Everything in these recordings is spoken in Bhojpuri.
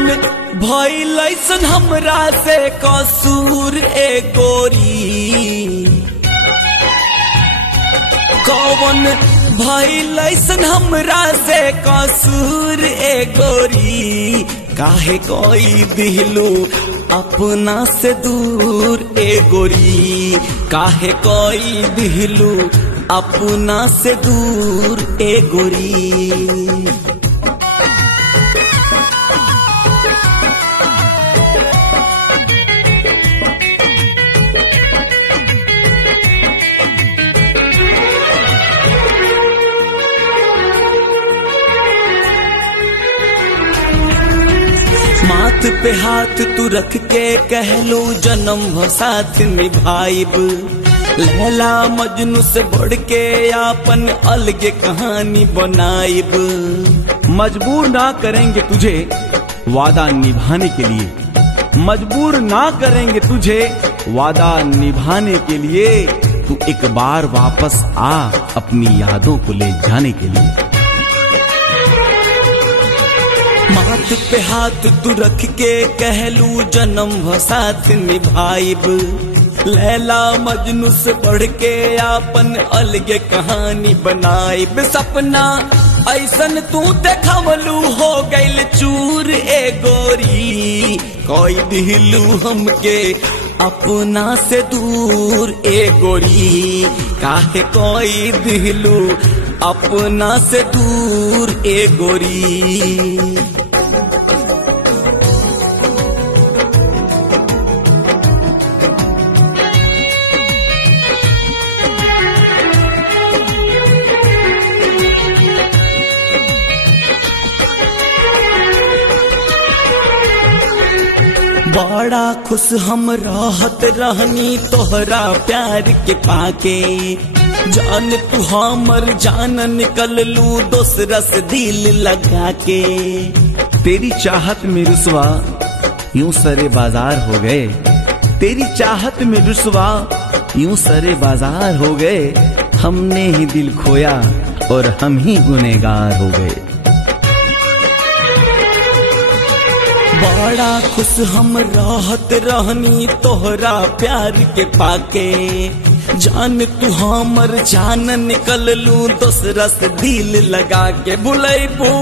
कौन भइल ऐसन हमरा से कसूर ए गोरी, कौन भइल ऐसन हमरा से कसूर ए गोरी, काहे कोई दिलू अपना से दूर ए गोरी, काहे कोई दिलू अपना से दूर ए गोरी। माथ पे हाथ तू रख के कहलो जन्म हो साथ निभाइब, लैला मजनू से बढ़ के आपन अलगे कहानी बनाइब। मजबूर ना करेंगे तुझे वादा निभाने के लिए, मजबूर ना करेंगे तुझे वादा निभाने के लिए, तू एक बार वापस आ अपनी यादों को ले जाने के लिए। माथ पे हाथ तू रख के कहलू जन्म हो साथ निभाइब, लैला मजनू से बढ़ के आपन अलगे कहानी बनाइब। सपना ऐसन तू देखवलू हो गइल चूर ए गोरी, कोई दिलू हमके अपना से दूर ए गोरी, काहे कोई दिलू अपना से दूर ए गोरी। बड़ा खुश हम रहत रहनी तोहरा प्यार के पाके, जान तू हमर जान निकल लू दोसरा से दिल लगा के। तेरी चाहत में रुसवा यूं सरे बाजार हो गए, तेरी चाहत में रुसवा यूं सरे बाजार हो गए, हमने ही दिल खोया और हम ही गुनहगार हो गए। बड़ा खुश हम रहत रहनी तोहरा प्यार के पाके, जान तू हमर जान निकल लू दोसरा से दिल लगा के। भुलैबू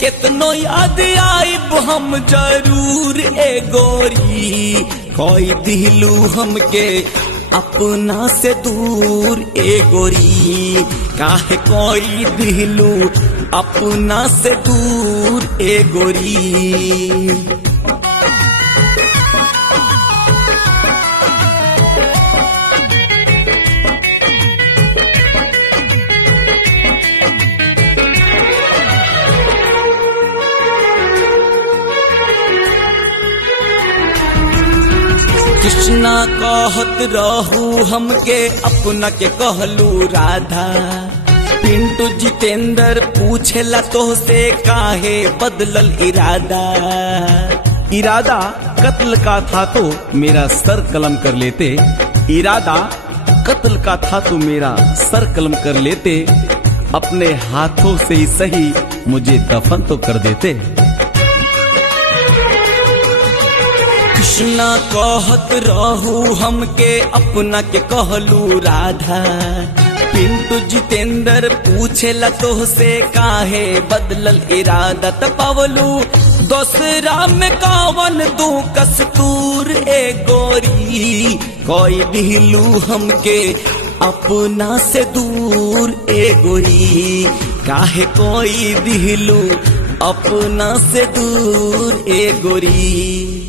कितनो याद आइब हम जरूर ए गोरी, कोई दिलू हमके अपना से दूर ए गोरी, काहे कोई दिलू अपना से दूर ए गोरी। कृष्णा कहत रहू हमके अपना के कहलू राधा, पिंटू जितेंद्र पूछेला तो से काहे बदलल इरादा। इरादा कत्ल का था तो मेरा सर कलम कर लेते, इरादा कत्ल का था तो मेरा सर कलम कर लेते, अपने हाथों से ही सही मुझे दफन तो कर देते। कृष्णा कहत रहू हमके अपना के कहलू राधा, पिंटू जितेंद्र पूछेला तो से काहे बदलल इरादा। पावलू दोसरा में कावन दू कस्तूर ए गोरी, कोई दिलू हमके अपना से दूर ए गोरी, काहे कोई दिलू अपना से दूर ए गोरी।